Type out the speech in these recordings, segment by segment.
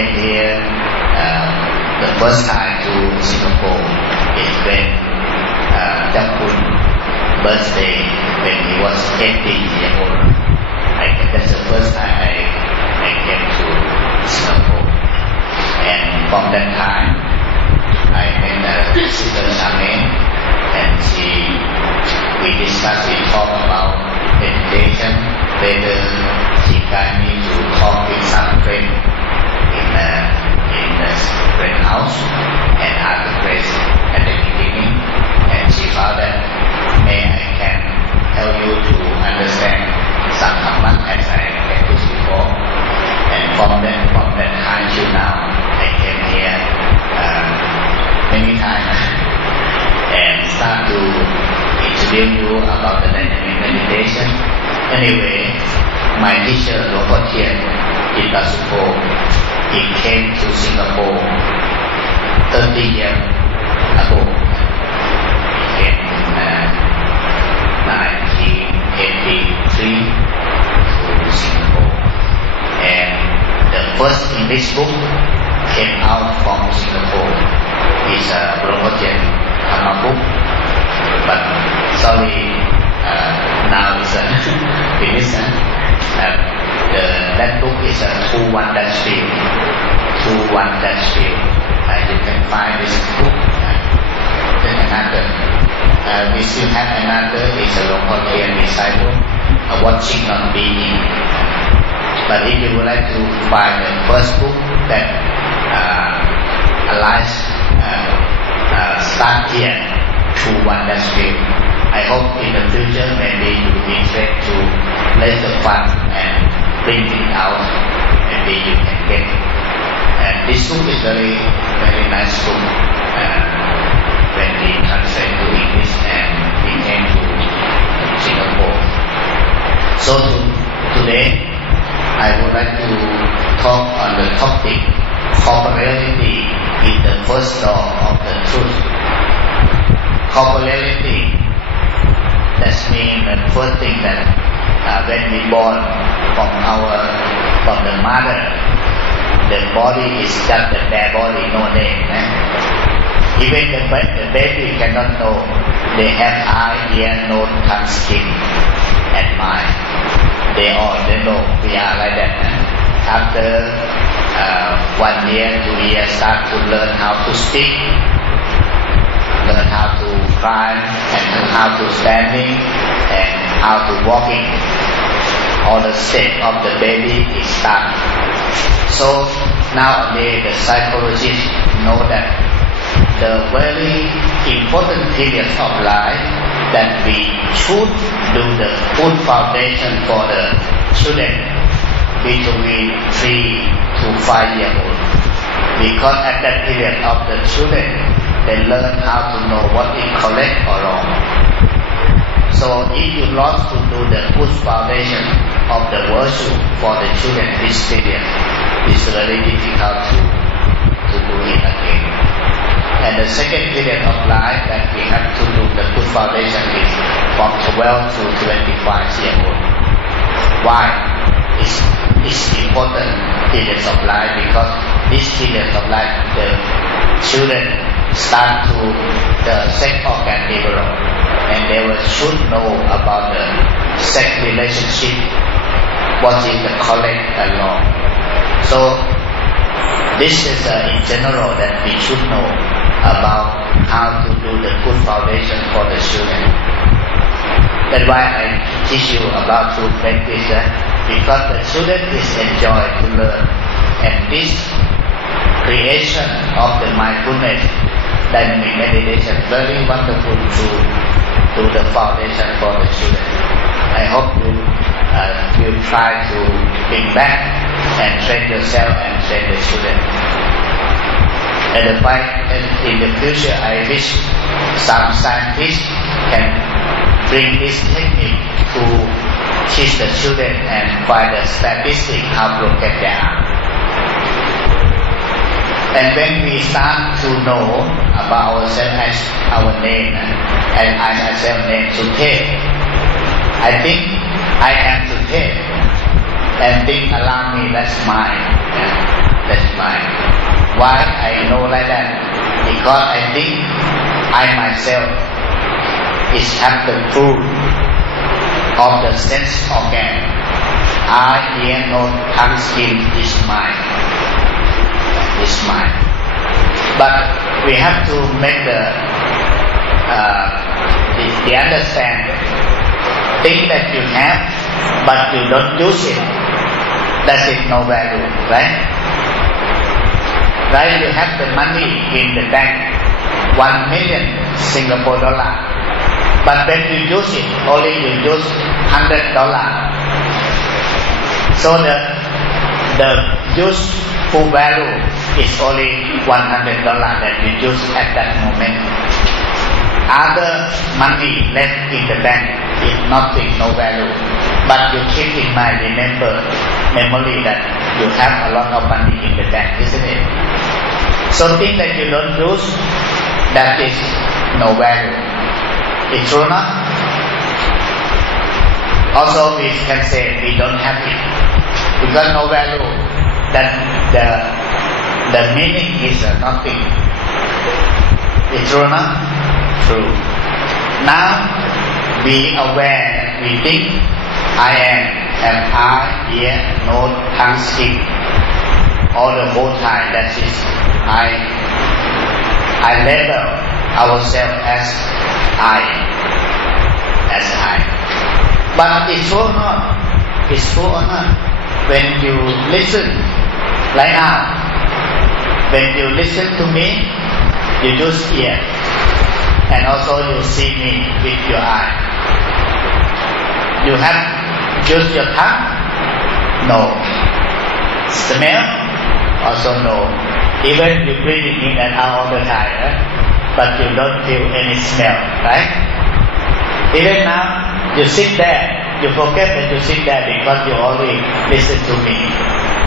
came here the first time to Singapore is when Japun birthday when he was 18 years old. That's the first time I came to Singapore. And from that time, I met Sister Charmaine, and we discussed, we talked about meditation. Later, she guided me to talk with some friends in the friend house and asked the place at the beginning, and she found that I can help you to understand some Dhamma as I practiced before. And from that time till now, I came here many times and start to introduce you about the dynamic meditation. Anyway, my teacher, Dr. Tien Itasuko, he came to Singapore 30 years ago. He came in 1983 to Singapore. And the first English book came out from Singapore. It's a Dr. Tien Dhamma book. But sorry, now it's finished. That book is a 2-1-field. 2-1-field. You can find this book. Then another. We still have another. It's a Dr. Tien disciple, Watching on Being. But if you would like to find the first book that Alice start here, 2-1-field. I hope in the future maybe you will be interested to raise the fund and bring it out. Maybe you can get it. And this book is very nice book. When we translate to English and we came to Singapore. So today I would like to talk on the topic corporeality is the first law of the truth. Corporeality, that means the first thing that when we born from the mother, the body is just the bare body, no name. Even the baby cannot know. They have eye, ear, nose, tongue, skin, and mind. They know we are like that. After 1 year, 2 years, start to learn how to speak, learn how to climb, and learn how to standing, and how to walking. All the step of the baby is start. So nowadays the psychologists know that the very important period of life that we should do the good foundation for the children between 3 to 5 years old. Because at that period of the children, they learn how to know what is correct or wrong. So if you lost to do the good foundation of the virtue for the children this period, it's very difficult to do it again. And the second period of life that we have to do the good foundation is from 12 to 25 years old. Why? It's important periods of life because this period of life the children start to the sex organ develop, and they should know about the sex relationship, what is the correct and wrong. So this is in general that we should know about how to do the good foundation for the children. That's why I teach you about to practice because the children is enjoy to learn, and this creation of the mindfulness dynamic meditation very wonderful to do the foundation for the children. I hope you try to bring back and train yourself and train the children. And in the future, I wish some scientists can bring this technique to teach the children and find the statistics how to protect their arm. And when we start to know about ourselves as our name, and I myself name Suthet, I think I am Suthet, and things around me that's mine. That's mine. Why I know like that? Because I think I myself is have the proof of the sense organ. Eye, ear, nose, tongue, skin is mine. Is mine. But we have to make the understand. Think that you have, but you don't use it. That's it, no value, right? Right? You have the money in the bank, 1 million Singapore dollar. But when you use it, only you use $100. So the useful value is only $100 that you use at that moment. Other money left in the bank is nothing, no value. But you keep in mind, memory that you have a lot of money in the bank, isn't it? Something that you don't use, that is no value. It's true or not? Also, we can say we don't have it because no value. That the meaning is nothing. It's true or not? True. Now be aware. We think I am eye, ear, nose, tongue, skin. All the whole time. That is I label ourselves as I. But it's true or not? It's true or not? When you listen, right now, when you listen to me, you use ear, and also you see me with your eye. You have used your tongue? No. Smell? Also no. Even you breathe in and out all the time, right? But you don't feel any smell, right? Even now, you sit there. You forget that you sit there because you only listen to me.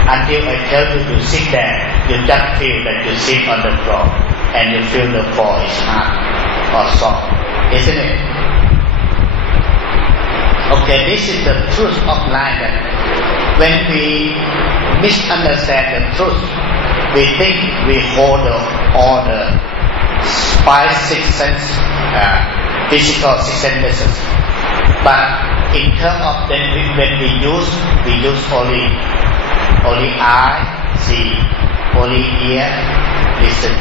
Until I tell you to sit there, you just feel that you sit on the floor and you feel the floor is hard or soft, isn't it? Okay, this is the truth of life. That when we misunderstand the truth, we think we hold all the 5, 6 sense, physical 6 senses. But in terms of then when we use only eye, see, only ear, listen,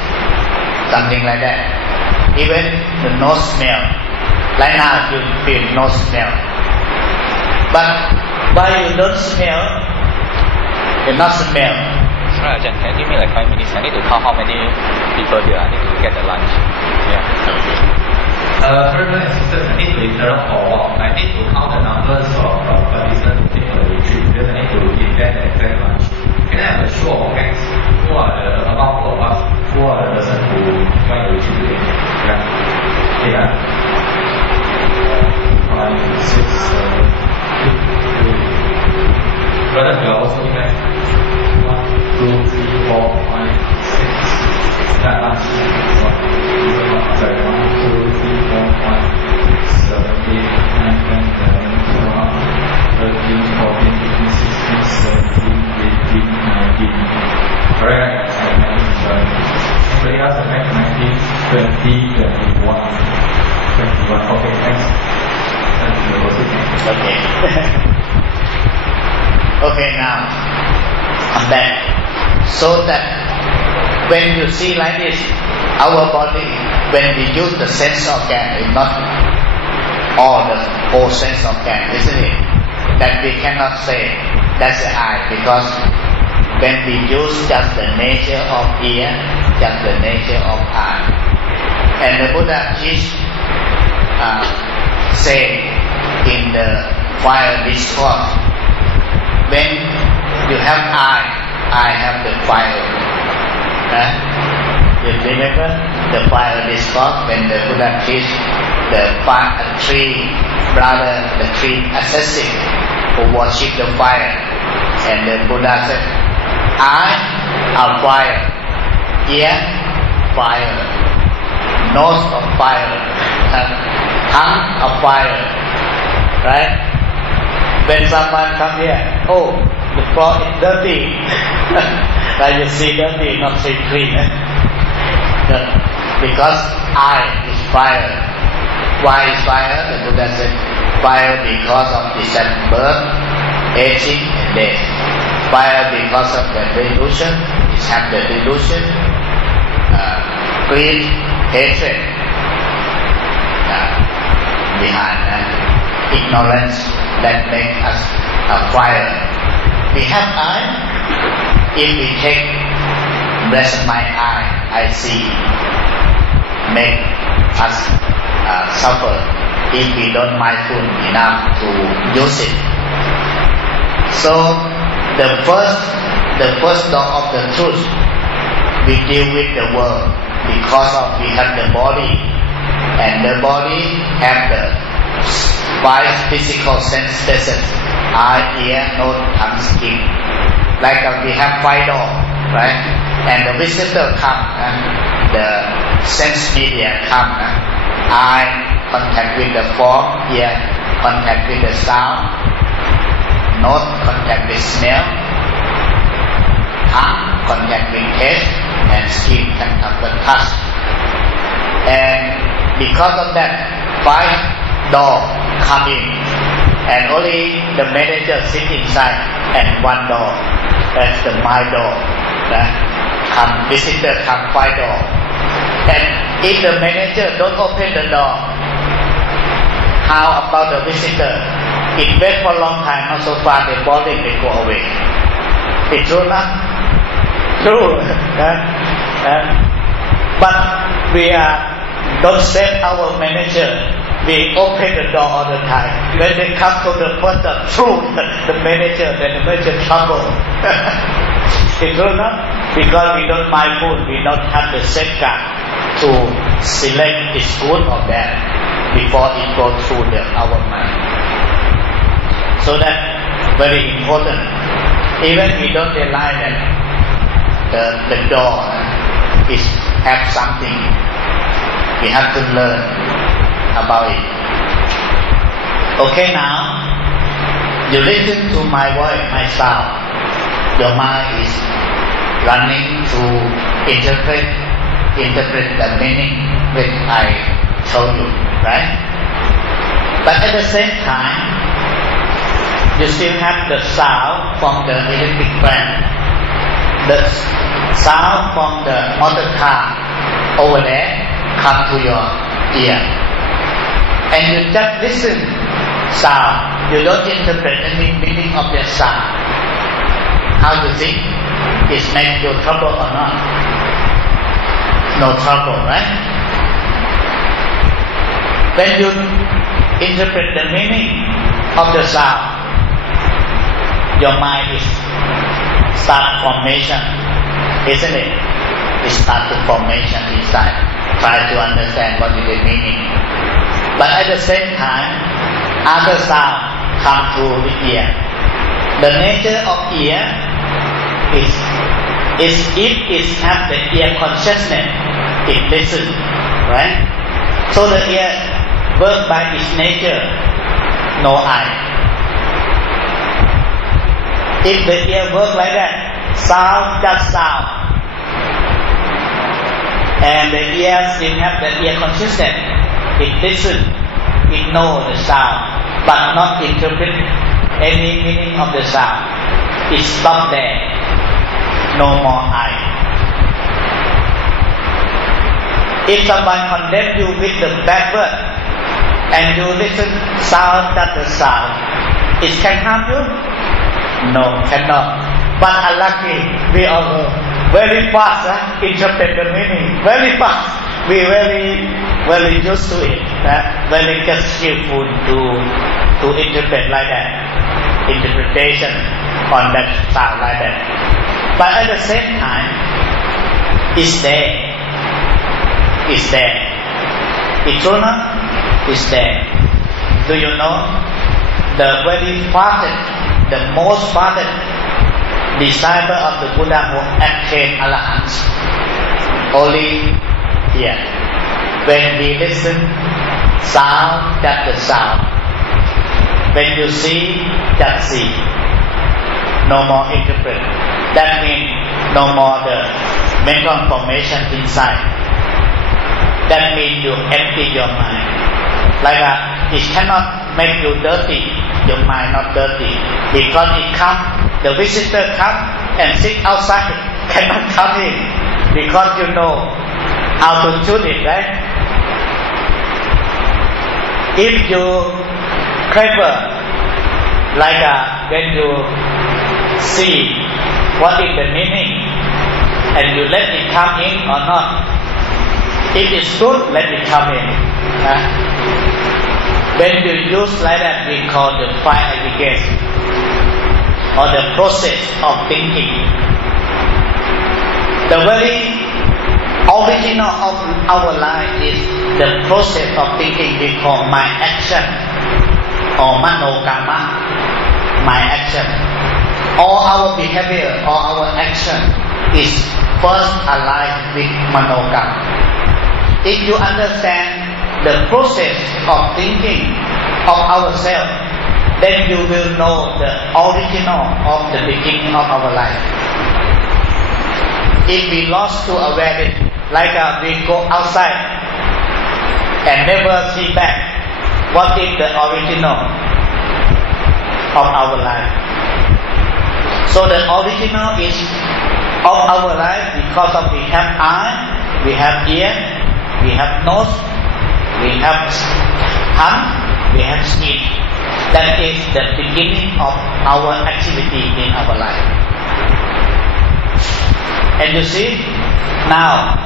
something like that. Even the nose smell. Right now you feel no smell. But why you don't smell? You not smell. Sorry, Ajahn, can you give me like 5 minutes? I need to count how many people here. I need to get the lunch. Yeah. Okay. Sorry, brother and sisters, I need to interrupt for a while. I need to count the numbers of participants who came for the retreat because I need to invent the exact lunch. Can I have a show of hands? Who are the about 4 of us? Who are the person who joined the retreat today? Yeah. 5, 6, 7, 8. Brother, you are also in there. 1, 2, 3, 4, 5, 6. That lunch. 1, 2, 3, 4, 5, 6, 7, 8, 9, 10, 11, 12, 13, 14, 15, 16, 17, 18, 19. Correct? Anybody else have 19, 20, 21? 21. Okay, thanks. Okay. Okay, now I'm back. So that when you see like this, our body, when we use the sense organ, it's not all the whole sense organ, isn't it? That we cannot say that's the eye, because when we use just the nature of ear, just the nature of eye. And the Buddha teach, say in the fire discourse, when you have eye, I have the fire. You remember the fire discourse when the Buddha teach the three brothers, the three ascetics who worship the fire, and the Buddha said, "I am fire, ear fire, nose of fire, tongue of fire." Right? When someone come here, oh, the floor is dirty. Like you see dirty, not see clean. Because I is fire. Why is fire? The Buddha said, fire because of birth, aging, and death. Fire because of the delusion, is have the delusion, greed, hatred behind ignorance that make us a fire. We have eye. If we take rest of my eye, I see, make us suffer if we don't mindful enough to use it. So the first law of the truth, we deal with the world because of we have the body, and the body have the 5 physical senses: eye, ear, nose, tongue, skin. Like we have 5 doors, right? And the visitor come, the sense media come. Eye contact with the form, ear contact with the sound, nose contact with smell, tongue contact with taste, and skin contact with touch. And because of that, 5 doors come in, and only the manager sit inside, and 1 door, that's the my door. Come visitor come 5 doors. And if the manager don't open the door, how about the visitor? It wait for a long time, not so far they boarding, they go away. It's true, not? True. But we don't save our manager. We open the door all the time. When they come to the person through the manager, then the manager trouble. It's true, not? Because we don't mindful, we don't have the safeguard to select is good or bad before it goes through our mind. So that very important. Even we don't realize that the door is have something. We have to learn about it. Okay, now you listen to my voice, my sound. Your mind is running to interpret the meaning which I told you, right? But at the same time, you still have the sound from the electric fan, the sound from the motor car over there come to your ear, and you just listen sound. You don't interpret any meaning of the sound. How do you think? It makes you trouble or not? No trouble, right? When you interpret the meaning of the sound, your mind is start formation, isn't it? It start to formation inside. Try to understand what is the meaning. But at the same time, other sound come through the ear. The nature of ear is it is have the ear consciousness, it listen, right? So the ear work by its nature, no eye. If the ear work like that, sound just sound, and the ear still have the ear consciousness, it listen, it know the sound, but not interpret any meaning of the sound. It stop there. No more eye. If someone condemn you with the bad word and you listen sound that the sound, it can harm you? No, cannot. But unlucky, we are very fast interpret the meaning. Very fast. We very used to it. Very just skillful to interpret like that. Interpretation on that sound like that. But at the same time, it's there. It's there. Eternal is there. Do you know the very fastest, the most fastest disciple of the Buddha who attained Arahant? Only here. When we listen, sound, that's the sound. When you see, just see. No more interpret. That means no more the mental formation inside. That means you empty your mind. Like it cannot make you dirty, your mind not dirty, because it come, the visitor come and sit outside, cannot come in, because you know how to shoot it, right? If you clever, like when you see what is the meaning, and you let it come in or not. If it's good, let it come in. When you use like that, we call the fire against, or the process of thinking. The very original of our life is the process of thinking we call my action, or manogama, my action. All our behavior, all our action is first aligned with manogama. If you understand the process of thinking of ourselves, then you will know the original of the beginning of our life. If we lost to awareness, like we go outside and never see back what is the original of our life. So the original is of our life because of we have eye, we have ear, we have nose, we have tongue, we have skin. That is the beginning of our activity in our life. And you see, now,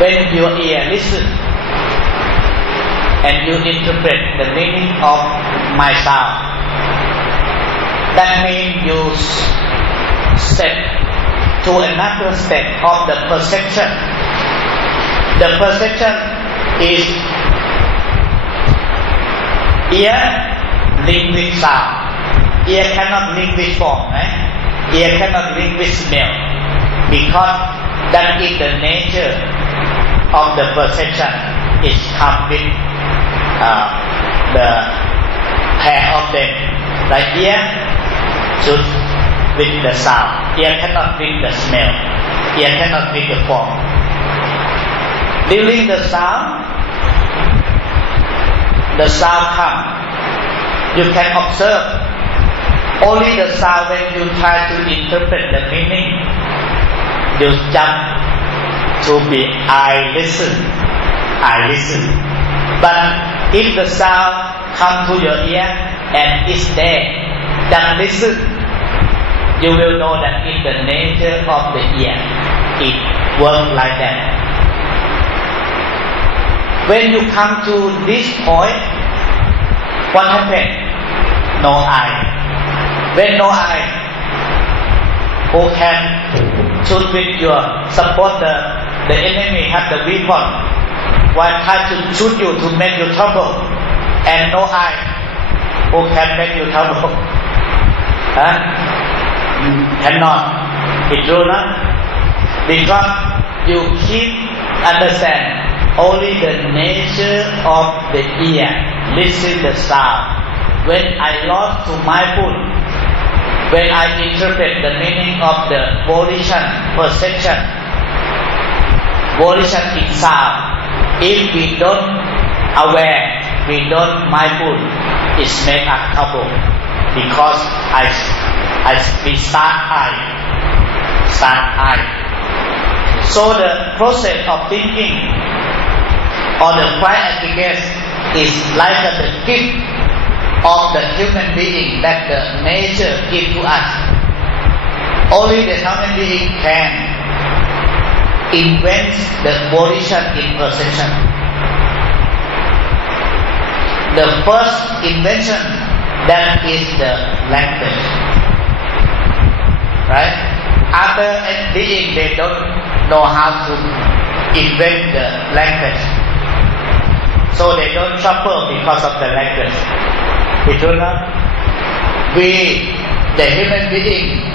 when your ear listens and you interpret the meaning of my sound, that means you step to another step of the perception. The perception is ear linked with sound. Ear cannot link with form, right? Ear cannot link with smell, because that is the nature of the perception. It comes with the pair of them. Like ear should with the sound. Ear cannot with the smell. Ear cannot with the form. During the sound comes. You can observe only the sound. When you try to interpret the meaning, you jump to be I listen. But if the sound comes to your ear and is there, just listen, you will know that it's the nature of the ear. It works like that. When you come to this point, what happens? No eye. When no eye, who can shoot with your support the enemy have the weapon, while try to shoot you to make you trouble, and no eye, who can make you trouble? Cannot. It's true, no? Because you keep understand only the nature of the ear, listen the sound. When I lost to mindful, when I interpret the meaning of the volition, perception, volition in sound, if we don't aware, we don't mindful, it make us trouble, because we start I. So the process of thinking or the quiet against is like the gift of the human being that the nature gives to us. Only the human being can invent the volition in perception. The first invention, that is the language. Right? Other beings, they don't know how to invent the language. So they don't suffer because of the language. It's true, no? We, the human being,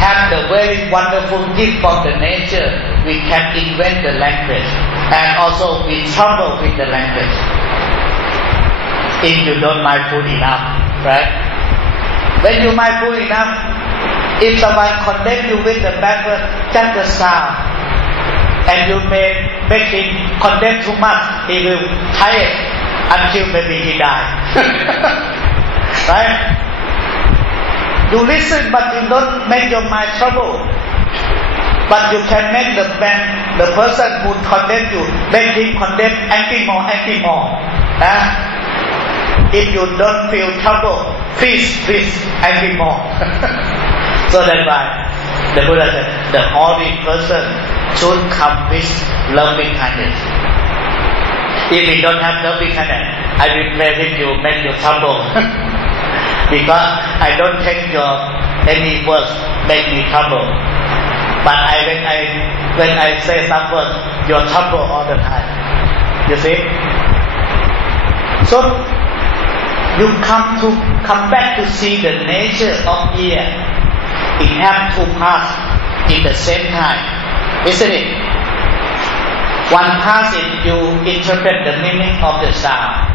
have the very wonderful gift from the nature. We can invent the language, and also we trouble with the language. If you don't mindful enough, right? When you mindful enough, If someone condemn you with the bad word, just the sound, and you make him condemn too much, he will tired until maybe he die. Right? You listen, but you don't make your mind trouble. But you can make the person who condemn you, make him condemn angry more. If you don't feel trouble, please angry more. So that's why the Buddha said, the holy person should come with loving kindness. If you don't have loving kindness, I will play with you, make you trouble. Because I don't take your any words make me trouble. But when I say some words, you're trouble all the time. You see? So you come back to see the nature of ear. It have two parts in the same time, isn't it? One part is you interpret the meaning of the sound,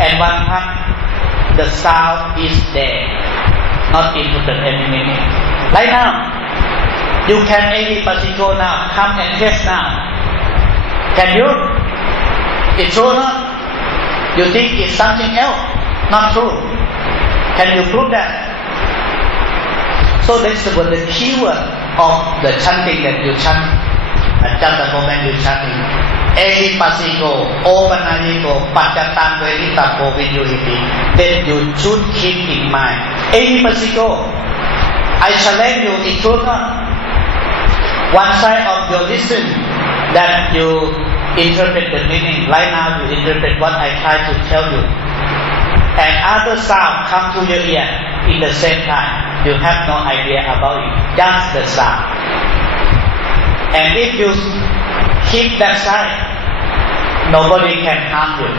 and one part the sound is there, not interpret any meaning. Right now, you can Ehipassiko now, come and test now. Can you? It's true or not? You think it's something else? Not true. Can you prove that? So that's the keyword of the chanting that you chant. Just the moment you chanting. Ehipassiko, Opanayiko, Pachatan Veditako Vidyuhiti. Then you should keep in mind. Ehipassiko, I challenge you, it's true or not? One side of your listen that you interpret the meaning. Right now you interpret what I try to tell you. And other sound come to your ear in the same time. You have no idea about it. Just the sound. And if you keep that side, nobody can harm you.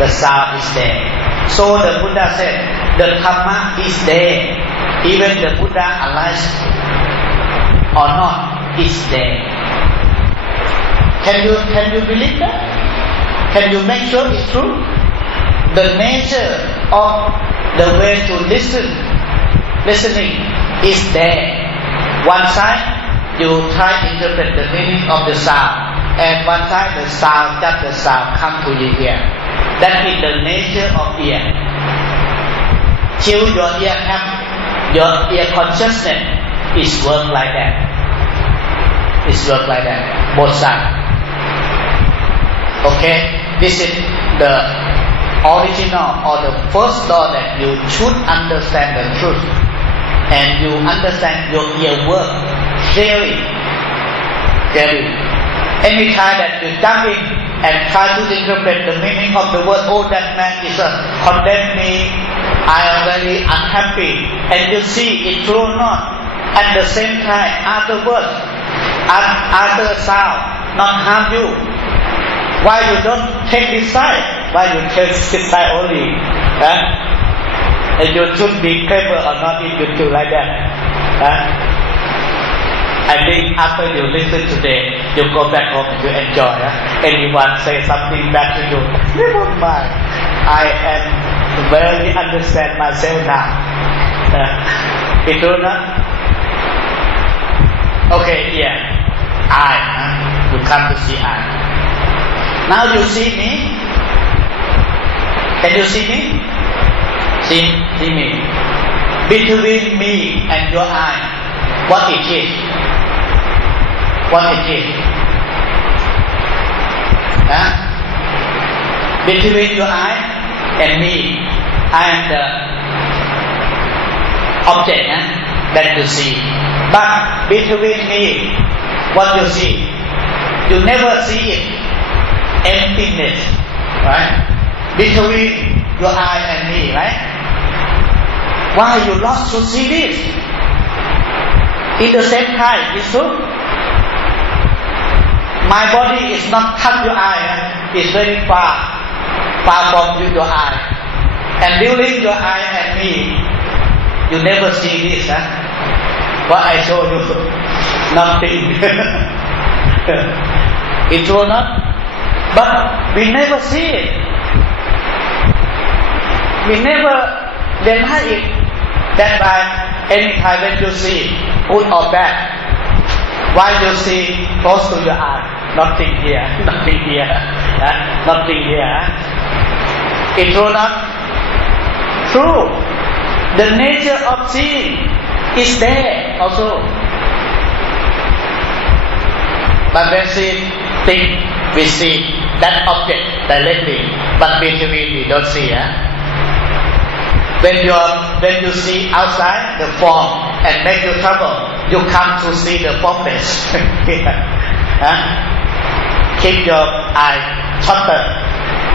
The sound is there. So the Buddha said, the Dhamma is there. Even the Buddha alive or not is there. Can you believe that? Can you make sure it's true? The nature of the way to listening is there. One side you try to interpret the meaning of the sound, and one side the sound, just the sound come to your ear. That is the nature of ear. Till your ear have your ear consciousness is work like that. It's work like that. Both sides. Okay, this is the original or the first law that you should understand the truth, and you understand your ear work clearly. Anytime that you jump in and try to interpret the meaning of the word, oh, that man is condemn me, I am very unhappy, and you see it true or not. At the same time, afterwards, other sound not harm you. Why you don't take this side? Why you take this side only? And you should be clever or not if you do like that. I think after you listen today, you go back home and you enjoy. Anyone say something bad to you, never mind. I am very understand myself now. It do not? Okay, yeah. You come to see I. Now you see me. Can you see me? See me. Between me and your eye, what it is? What it is? Between your eye and me, I am the object that you see. But between me, what you see? You never see it. Emptiness, right? Between your eye and me, right? Why you lost to see this? In the same time, it's true. My body is not touch your eye. It's very far from your eye. And during your eye and me, you never see this. What I show you, nothing. It's true or not? But we never see it. We never deny it. That's why anytime when you see good or bad, why you see close to your eye? Nothing here, nothing here, nothing here. It's true not? True. The nature of seeing is there also. But when we think, we see that object directly, but between we don't see. When you see outside the form and make you trouble, you come to see the formless. Keep your eye shut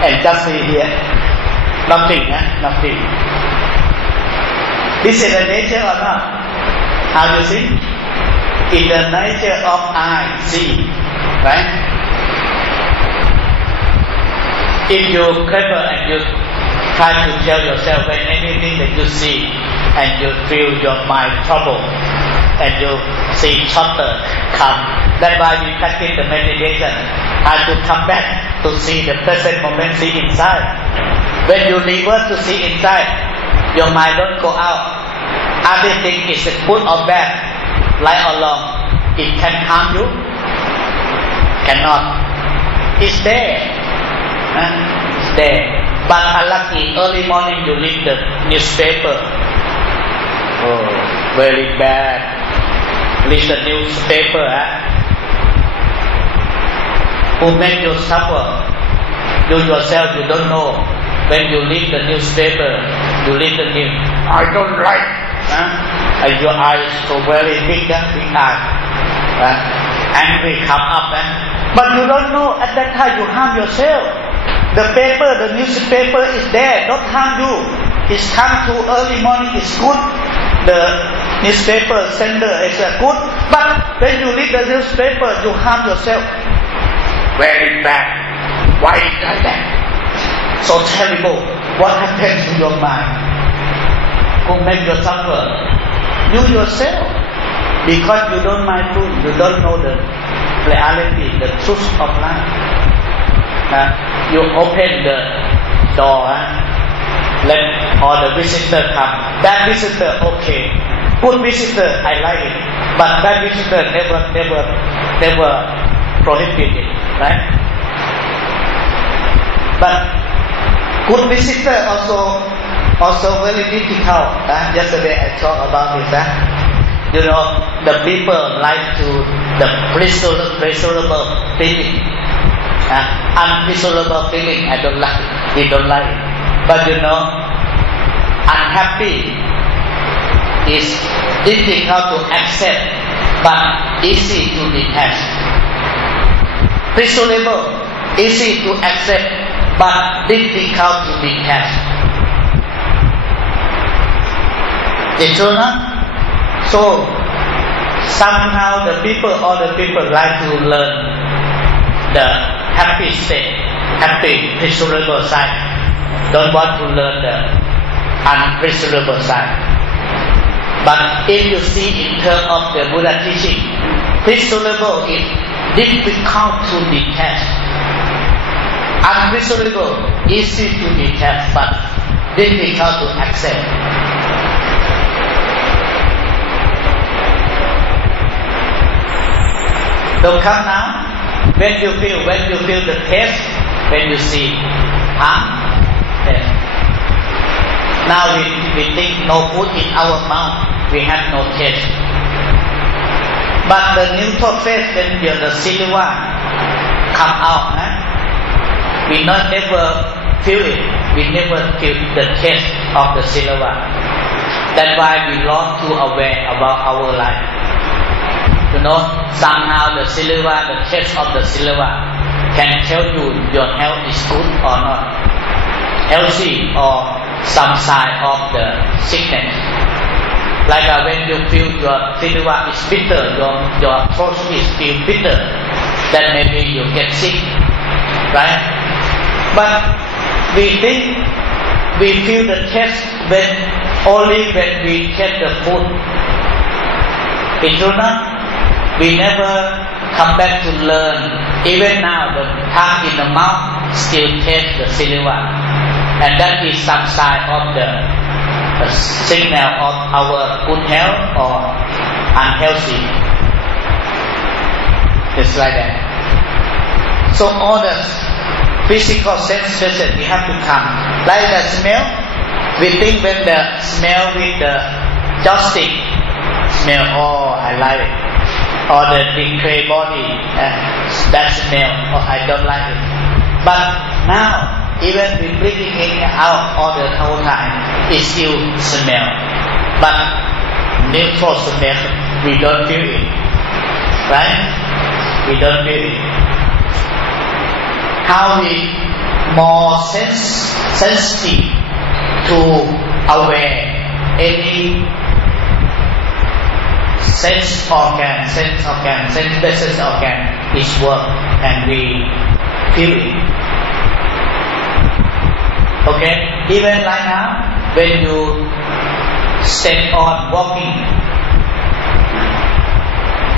and just see here. Nothing, nothing. This is the nature or not? How you see? In the nature of eye, see, right? If you clever and you try to tell yourself when anything that you see and you feel your mind trouble and you see chapter come, that's why we practice the meditation. Try to come back to see the present moment, see inside. When you revert to see inside, your mind don't go out. Everything is good or bad, right or wrong. It can harm you? Cannot. It's there. It's there. But unlucky, early morning you read the newspaper. Oh, very bad. Read the newspaper. Who make you suffer? You yourself, you don't know. When you read the newspaper, you read the news. I don't like. And your eyes so very big eye. Angry come up. But you don't know at that time you harm yourself. The paper, the newspaper is there, don't harm you. It's come to early morning, it's good. The newspaper sender is good. But when you read the newspaper, you harm yourself. Very bad. Why like that? So terrible. What happened to your mind? Who make you suffer? You yourself. Because you don't mindful, you don't know the reality, the truth of life. You open the door, let all the visitor come. Bad visitor, okay. Good visitor, I like it. But bad visitor never prohibit it, right? But good visitor also very difficult. Yesterday I talked about it. You know, the people like to the pleasurable feeling. Unpleasurable feeling, I don't like it. We don't like it. But you know, unhappy is difficult to accept, but easy to detach. Pleasurable, easy to accept, but difficult to detach. It's true, no? So somehow all the people like to learn the happy state, happy, pleasurable side. Don't want to learn the unpleasurable side. But if you see in terms of the Buddha teaching, pleasurable is difficult to detach. Unpleasurable, easy to detach, but difficult to accept. So come now. When you feel the taste, when you see taste. Now we think no food in our mouth, we have no taste. But the neutral face, when the siliva come out, we not never feel it. We never feel the taste of the siliva. That's why we lost to aware about our life. You know, somehow the siliva, the taste of the siliva can tell you your health is good or not, healthy or some sign of the sickness. Like when you feel your siliva is bitter, your throat is feel bitter, then maybe you get sick, right? But we think we feel the taste only when we get the food. It's true not? We never come back to learn. Even now, the tongue in the mouth still tastes the saliva, and that is some sign of the a signal of our good health or unhealthy. It's like that. So all the physical sensations we have to come. Like the smell, we think when the smell with the joystick smell, oh I like it. Or the decayed body, that smell, oh I don't like it. But now, even we breathing in and out all the whole time, it still smell. But neutral smell, we don't feel it. Right? We don't feel it. How we more sensitive to aware any sense basis organ is work and we feel it. Okay? Even right now, when you stand on walking,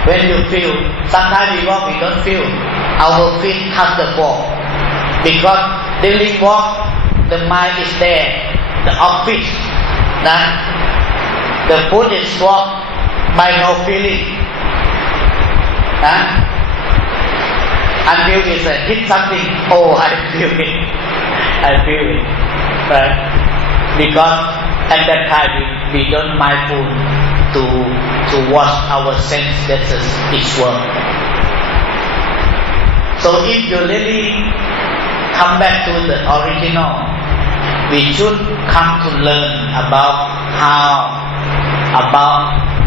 when you feel, sometimes we walk, we don't feel our feet touch the floor. Because during walk, the mind is there, the office, the foot is walk by no feeling. Until it hit something, oh I feel it. I feel it. Right? Because at that time we don't mindful to watch our senses each work. So if you really come back to the original, we should come to learn about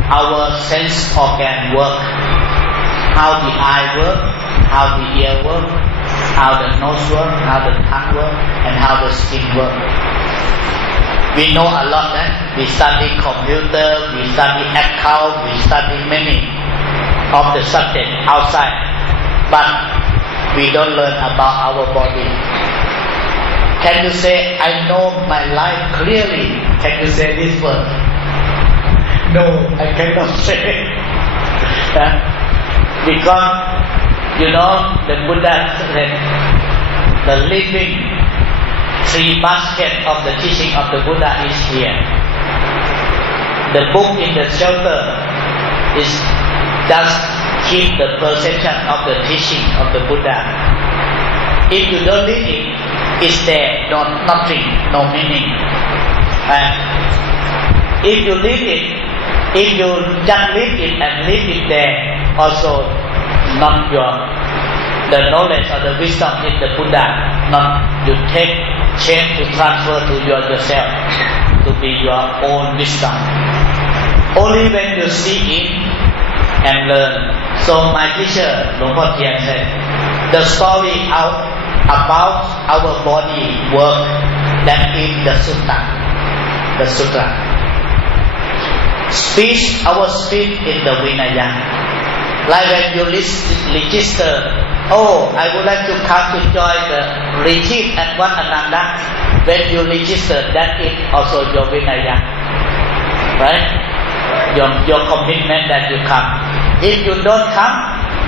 our sense organ work, how the eye work, how the ear work, how the nose work, how the tongue work, and how the skin work. We know a lot that we study computer, we study account, we study many of the subject outside, but we don't learn about our body. Can you say, I know my life clearly? Can you say this word? No, I cannot say. Because, you know, the Buddha said, the living tree basket of the teaching of the Buddha is here. The book in the shelter is just keep the perception of the teaching of the Buddha. If you don't read it, it's there, nothing, no meaning. If you read it, if you just read it and leave it there, also not the knowledge or the wisdom in the Buddha, not you change to transfer to yourself to be your own wisdom. Only when you see it and learn. So my teacher, Luang Por Thien, said, the story about our body work, that is the sutta. The sutra. Speech, our speech is the Vinaya. Like when you register, oh, I would like to come to join the retreat at Wat Ananda. When you register, that is also your Vinaya. Right? Your commitment that you come. If you don't come,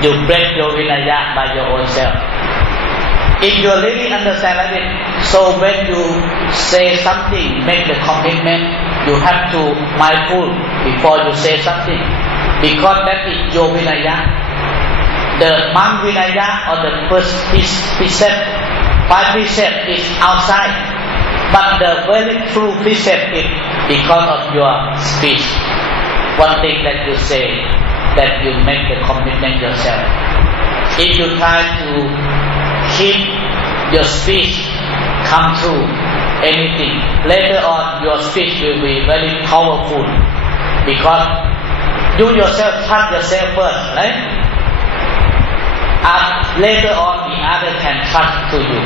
you break your Vinaya by your own self. If you really understand it, so when you say something, make the commitment, you have to mindful before you say something. Because that is your Vinaya. The monk Vinaya or the first precept, 5 precept is outside. But the very true precept is because of your speech. One thing that you say, that you make the commitment yourself. If you try to keep your speech come true, anything, later on your speech will be very powerful. Because you yourself trust yourself first, right? And later on the other can trust to you.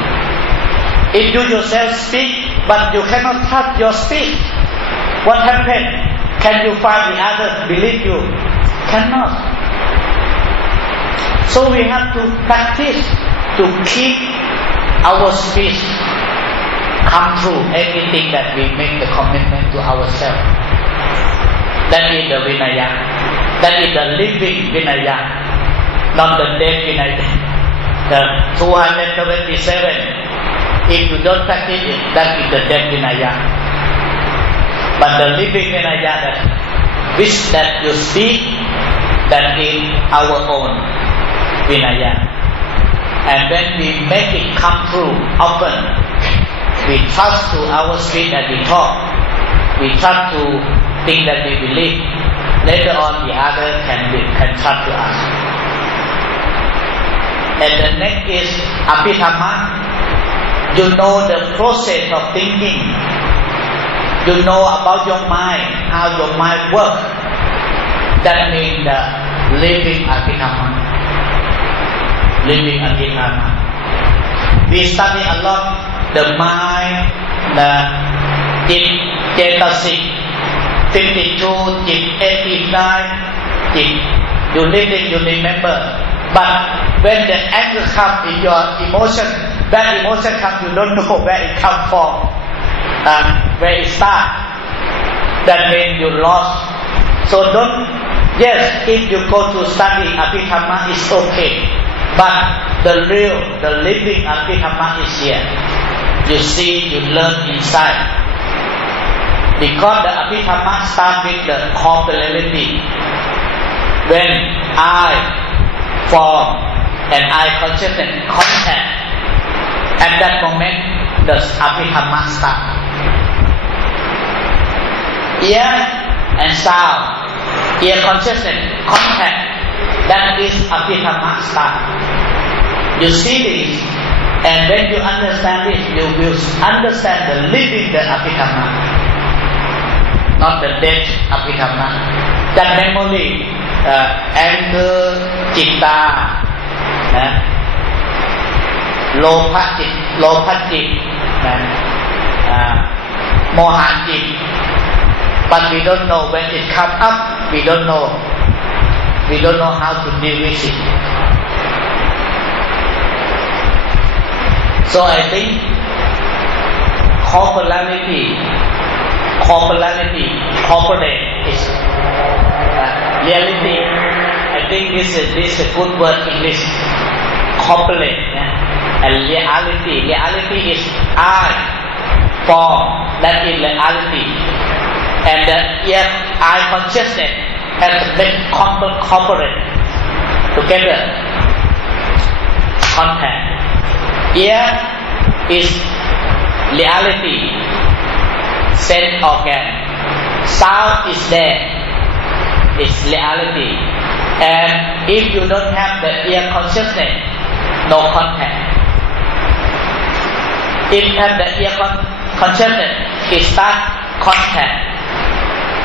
If you yourself speak, but you cannot trust your speech, what happens? Can you find the other believe you? Cannot. So we have to practice to keep our speech come true, everything that we make the commitment to ourselves. That is the Vinaya. That is the living Vinaya, not the dead Vinaya. The 277, if you don't practice it, that is the dead Vinaya. But the living Vinaya that which that you speak, that in our own Vinaya. And when we make it come true often, we trust to our speech and we talk. We trust to think that we believe. Later on, the other can trust to us. And the next is Abhidhamma. You know the process of thinking. You know about your mind, how your mind works. That means the living Abhidhamma. Living Abhidhamma. We study a lot the mind, the Cetasik, 52, 89, you read it, you remember. But when the anger comes in your emotion, that emotion comes, you don't know where it comes from, where it starts. That means you lost. So don't, yes, if you go to study Abhidhamma, it's okay. But the real, the living Abhidhamma is here. You see, you learn inside. Because the Abhidhamma starts with the corporeality. When I form and I consciousness contact, at that moment the Abhidhamma starts. Ear and sound, ear consciousness contact, that is Abhidhamma start. You see this, and when you understand this, you will understand the living the Abhidhamma, not the dead Abhidhamma. That memory, anger, citta, lopa cit, moha cit. But we don't know when it comes up. We don't know how to deal with it. So I think corporate is reality. I think this is a good word in English. Corporate, and reality. Reality is I form. That is reality. And I consciousness has to make corporate together. Contact. Ear is reality, sense organ. Sound is there, it's reality. And if you don't have the ear consciousness, no contact. If you have the ear consciousness, it starts contact.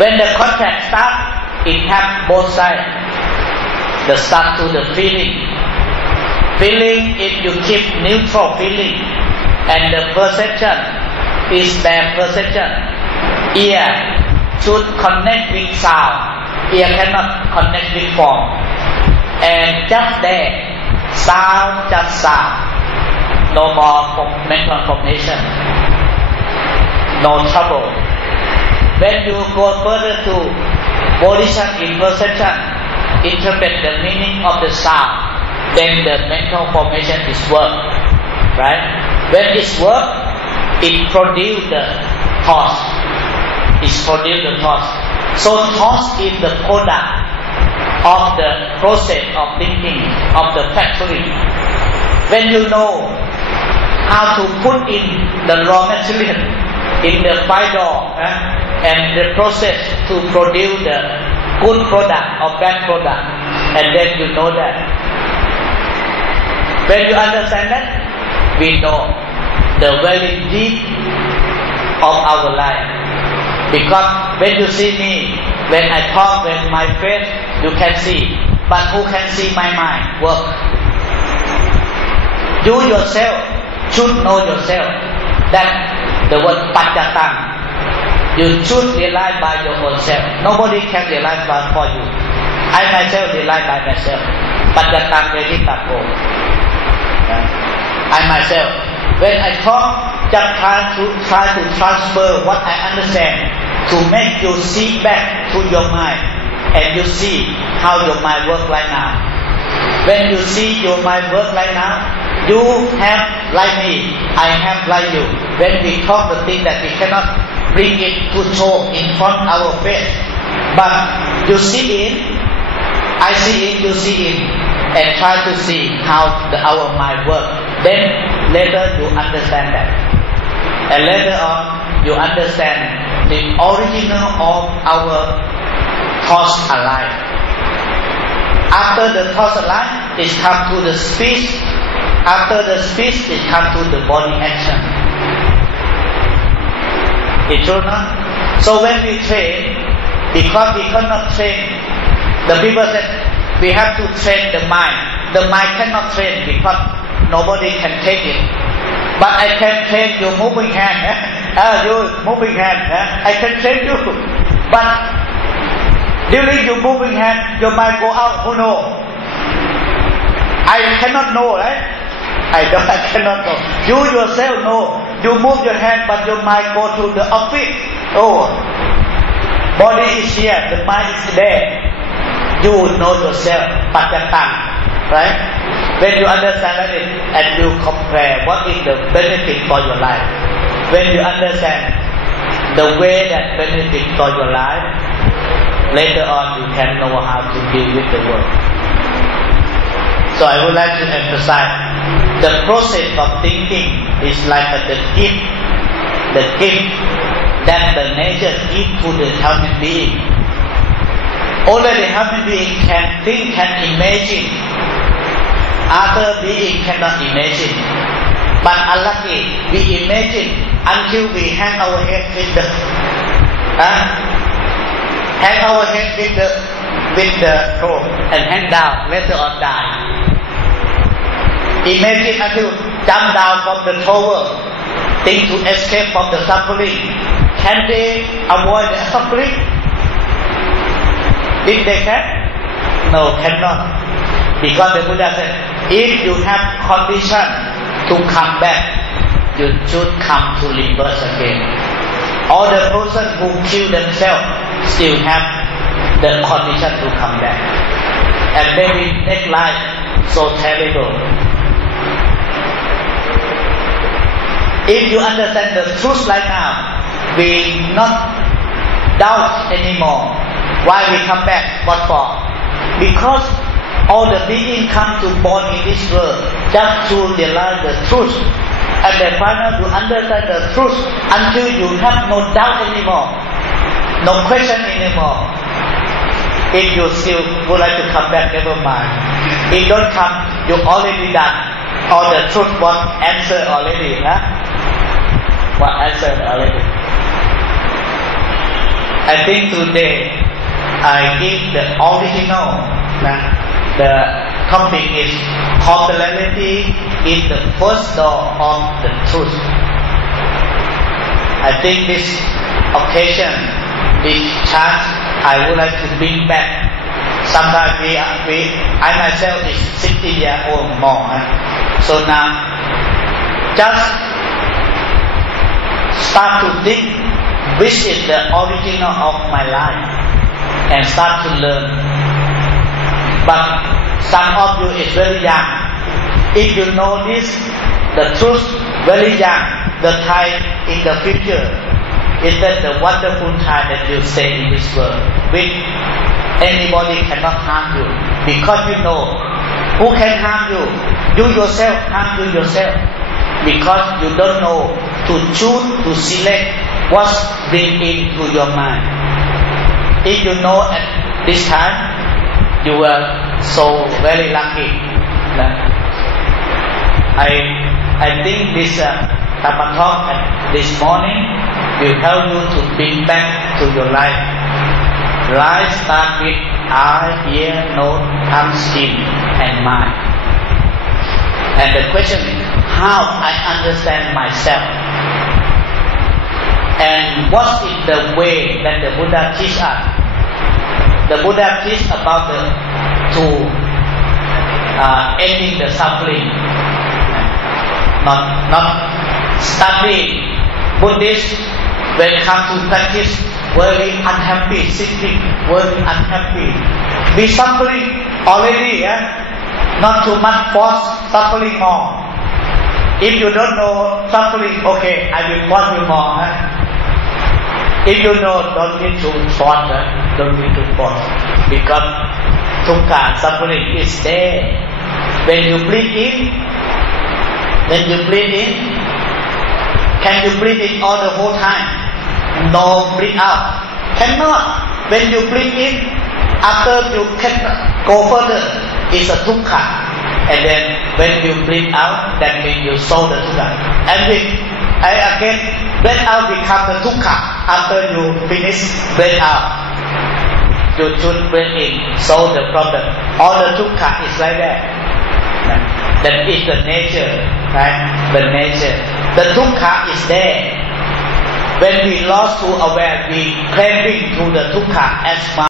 When the contact starts, it has both sides. The start to the feeling. Feeling, if you keep neutral feeling, and the perception is their perception. Ear should connect with sound. Ear cannot connect with form. And just there, sound, just sound. No more mental formation. No trouble. When you go further to volition in perception, interpret the meaning of the sound, then the mental formation is work, right? When it's work, it produces the thoughts. So thoughts is the product of the process of thinking, of the factory. When you know how to put in the raw material in the fire and the process to produce the good product or bad product, and then you know that. When you understand that, we know the very deep of our life. Because when you see me, when I talk with my face, you can see. But who can see my mind work? You yourself should know yourself that the word Pajjatang, you should realize by your own self. Nobody can realize by for you. I myself realize by myself. Pajjatang Veditapo. I myself, when I talk, just try to transfer what I understand to make you see back to your mind, and you see how your mind works right now. When you see your mind work right now, you have like me, I have like you. When we talk the thing that we cannot bring it to show in front our face. But you see it, I see it, you see it, and try to see how our mind works. Then later you understand that. And later on you understand the original of our thoughts alive. After the thoughts alive, it comes to the speech. After the speech, it comes to the body action. It's true, no? So when we train, because we cannot train, the people said we have to train the mind. The mind cannot train because nobody can take it. But I can train your moving hand. You moving hand. I can train you. But during your moving hand, your mind go out. Who knows? I cannot know, right? I cannot know. You yourself know. You move your hand, but your mind go to the office. Oh, body is here, the mind is there. You know yourself, Pajatan, right? When you understand it and you compare what is the benefit for your life. When you understand the way that benefit for your life, later on you can know how to deal with the world. So I would like to emphasize the process of thinking is like the gift that the nature gives to the human being. Only the human being can think, can imagine. Other beings cannot imagine. But unlucky, we imagine until we hang our head with the throat and hang down, later on die. Imagine until jump down from the tower, think to escape from the suffering. Can they avoid the suffering? If they can? No, cannot. Because the Buddha said, if you have condition to come back, you should come to rebirth again. All the person who kill themselves still have the condition to come back. And they will make life so terrible. If you understand the truth right now, we not doubt anymore. Why we come back? What for? Because all the beings come to born in this world just to realize the truth. And then finally to understand the truth until you have no doubt anymore, no question anymore. If you still would like to come back, never mind. If don't come, you already done. All the truth was answered already, huh? What answered already? I think today I give the original. The topic is causality is the first door of the truth. I think this occasion, this chance, I would like to bring back. Sometimes I myself is 60 years old more. So now, just start to think which is the original of my life and start to learn. But some of you is very young. If you know this, the truth, very young, the time in the future, is that the wonderful time that you stay in this world, which anybody cannot harm you, because you know who can harm you. You yourself harm you yourself, because you don't know to choose, to select what's bring into your mind. If you know at this time, you were so very lucky. I think this Dhamma talk this morning will help you to bring back to your life. Life starts with eye, ear, nose, tongue, skin, and mind. And the question is how I understand myself, and what is the way that the Buddha teaches us. The Buddha teaches about ending the suffering, not studying. Buddhists, when it comes to practice, very unhappy, sitting, very unhappy. Be suffering already, not too much force, suffering more. If you don't know suffering, okay, I will force you more. If you know, don't need to force, don't need to force, because dukkha suffering is there. When you breathe in, can you breathe in all the whole time? No, breathe out. Cannot. When you breathe in, after you can go further, it's a dukkha. And then when you breathe out, that means you solve the dukkha. And again, breath out becomes the dukkha. After you finish breath out, you should breathe in, solve the problem. All the dukkha is like that. That is the nature, right? The nature. The dukkha is there. When we lost to aware, we craving to the dukkha as much.